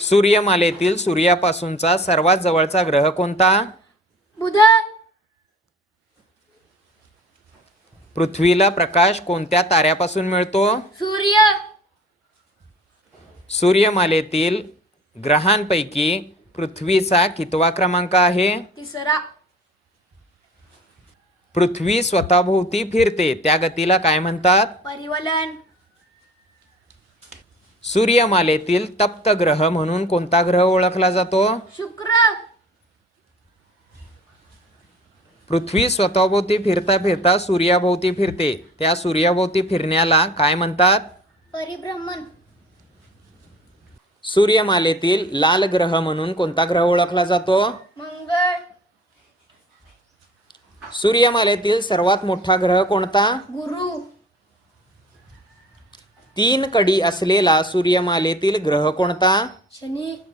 सूर्यमालेतील सूर्यापासूनचा सर्वात जवळचा ग्रह कोणता? बुध पृथ्वीला प्रकाश कोणत्या ताऱ्यापासून मिळतो? सूर्य. सूर्यमालेतील ग्रहांपैकी पृथ्वीचा कितवा क्रमांक आहे? तिसरा. पृथ्वी स्वतःभोवती फिरते त्या गतीला काय म्हणतात? परिवलन. सूर्यमालेतील तप्त ग्रह म्हणून कोणता ग्रह ओळखला जातो? शुक्र. पृथ्वी स्वतःभोवती फिरता फिरता सूर्याभोवती फिरते. त्या सूर्याभोवती फिरण्याला काय म्हणतात? परिभ्रमण. सूर्यमालेतील लाल ग्रह म्हणून कोणता ग्रह ओळखला जातो? मंगळ. सूर्यमालेतील सर्वात मोठा ग्रह कोणता? गुरु. तीन कडी असलेला सूर्यमालेतील ग्रह कोणता? शनी